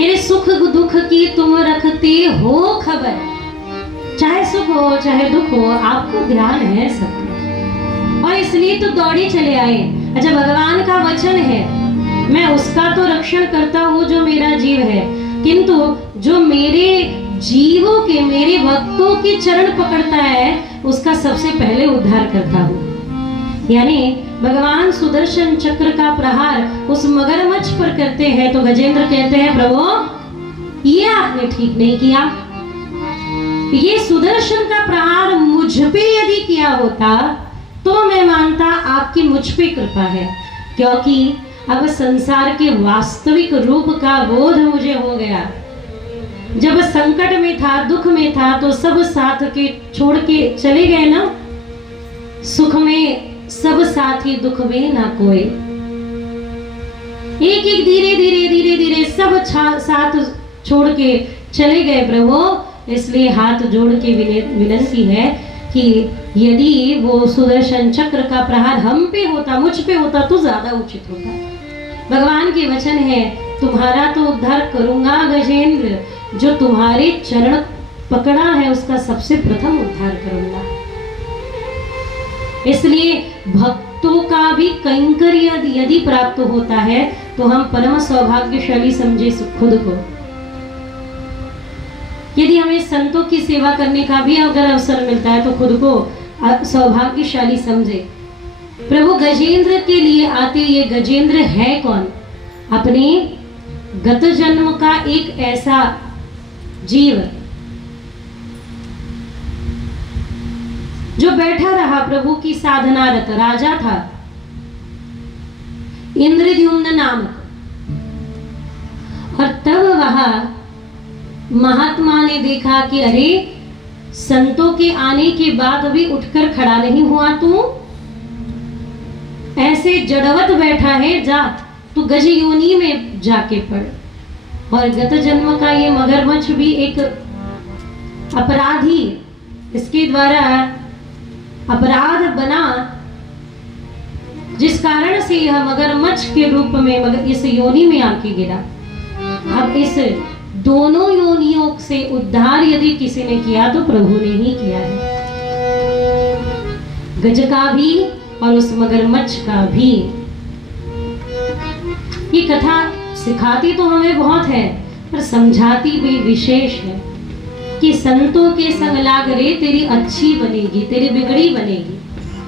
मेरे सुख दुख की तुम रखते हो खबर, चाहे सुख हो चाहे दुख हो आपको ध्यान है सब, और इसलिए तो दौड़े चले आए। अच्छा, भगवान का वचन है मैं उसका तो रक्षण करता हूँ जो मेरा जीव है, किंतु जो मेरे जीवों के मेरे भक्तों के चरण पकड़ता है उसका सबसे पहले उद्धार करता हूँ। यानी भगवान सुदर्शन चक्र का प्रहार उस मगरमच्छ पर करते हैं तो गजेंद्र कहते हैं प्रभु ये आपने ठीक नहीं किया, ये सुदर्शन का प्रहार मुझ पे यदि किया होता तो मैं मानता आपकी मुझ पे कृपा है, क्योंकि अब संसार के वास्तविक रूप का बोध मुझे हो गया। जब संकट में था दुख में था तो सब साथ के छोड़ के चले गए ना, सुख में सब साथी दुख में ना कोई, एक एक धीरे धीरे धीरे धीरे सब साथ छोड़ के चले गए प्रभु। इसलिए हाथ जोड़ के विनती है कि यदि वो सुदर्शन चक्र का प्रहार हम पे होता मुझ पे होता तो ज्यादा उचित होता। भगवान के वचन है तुम्हारा तो उद्धार करूंगा गजेंद्र, जो तुम्हारे चरण पकड़ा है उसका सबसे प्रथम उद्धार करूंगा। इसलिए भक्तों का भी कैंकर्य यदि प्राप्त होता है तो हम परम सौभाग्यशाली समझे खुद को। यदि हमें संतों की सेवा करने का भी अगर अवसर मिलता है तो खुद को सौभाग्यशाली समझे। प्रभु गजेंद्र के लिए आते, ये गजेंद्र है कौन? अपने गत जन्म का एक ऐसा जीव जो बैठा रहा प्रभु की साधनारत राजा था इंद्रद्युम्न नामक, और तब वहां महात्मा ने देखा कि अरे संतों के आने के बाद भी उठकर खड़ा नहीं हुआ, तू ऐसे जड़वत बैठा है, जा तू गज योनि में जाके पड़। और गत जन्म का ये मगरमच्छ भी एक अपराधी, इसके द्वारा अपराध बना जिस कारण से यह मगरमच्छ के रूप में मगर इस योनि में आके गिरा। अब इस दोनों योनियों से उद्धार यदि किसी ने किया तो प्रभु ने ही किया है, गज का भी और उस मगरमच्छ का भी। ये कथा सिखाती तो हमें बहुत है पर समझाती भी विशेष है कि संतों के संग लाग रे तेरी अच्छी बनेगी, तेरी बिगड़ी बनेगी।